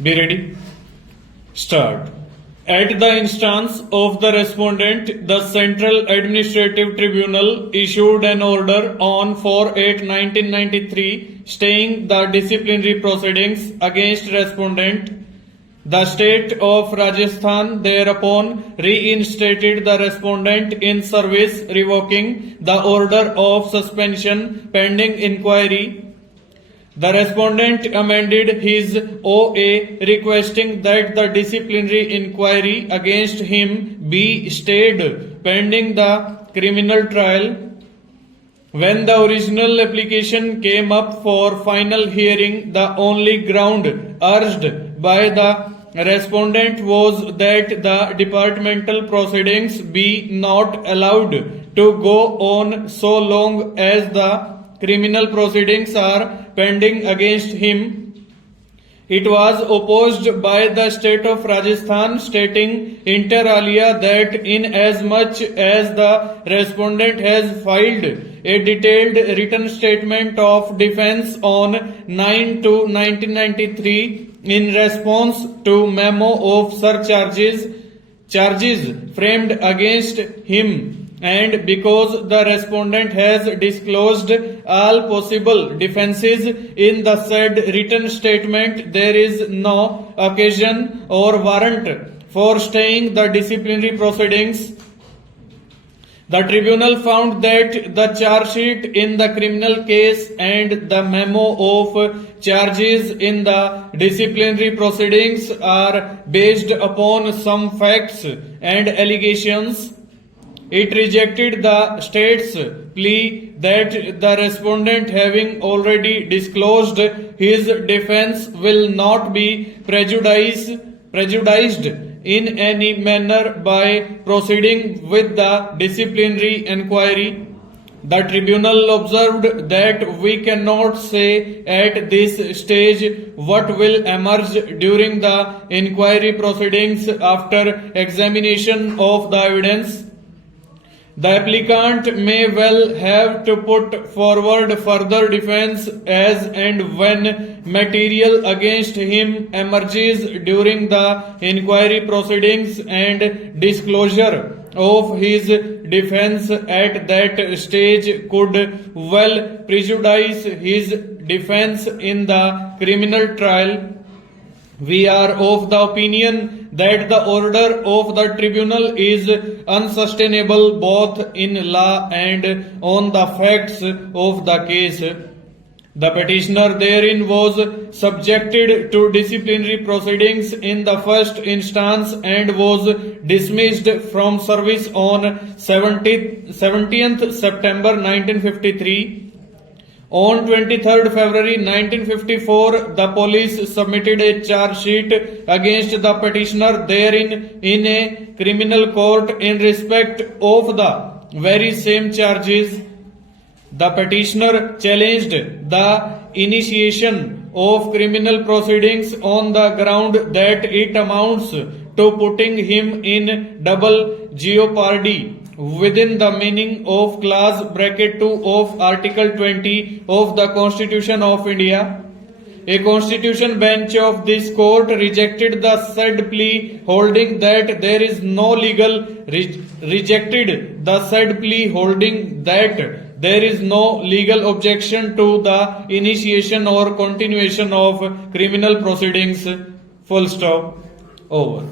Be ready? Start. At the instance of the respondent, the Central Administrative Tribunal issued an order on 4/8/1993 staying the disciplinary proceedings against respondent. The state of Rajasthan thereupon reinstated the respondent in service, revoking the order of suspension pending inquiry. The respondent amended his OA requesting that the disciplinary inquiry against him be stayed pending the criminal trial. When the original application came up for final hearing, the only ground urged by the respondent was that the departmental proceedings be not allowed to go on so long as the criminal proceedings are pending against him. It was opposed by the state of Rajasthan, stating inter alia that inasmuch as the respondent has filed a detailed written statement of defense on 9/2/1993 in response to memo of surcharges framed against him, and because the respondent has disclosed all possible defenses in the said written statement, there is no occasion or warrant for staying the disciplinary proceedings. The tribunal found that the charge sheet in the criminal case and the memo of charges in the disciplinary proceedings are based upon some facts and allegations. It rejected the state's plea that the respondent, having already disclosed his defense, will not be prejudiced in any manner by proceeding with the disciplinary inquiry. The tribunal observed that we cannot say at this stage what will emerge during the inquiry proceedings after examination of the evidence. The applicant may well have to put forward further defense as and when material against him emerges during the inquiry proceedings, and disclosure of his defense at that stage could well prejudice his defense in the criminal trial. We are of the opinion that the order of the tribunal is unsustainable both in law and on the facts of the case. The petitioner therein was subjected to disciplinary proceedings in the first instance and was dismissed from service on 17th September 1953. On 23rd February 1954, the police submitted a charge sheet against the petitioner therein in a criminal court in respect of the very same charges. The petitioner challenged the initiation of criminal proceedings on the ground that it amounts to putting him in double jeopardy within the meaning of clause bracket 2 of Article 20 of the Constitution of India. A constitution bench of this court rejected the said plea, holding that there is no legal rejected the said plea, holding that there is no legal objection to the initiation or continuation of criminal proceedings. Full stop. Over.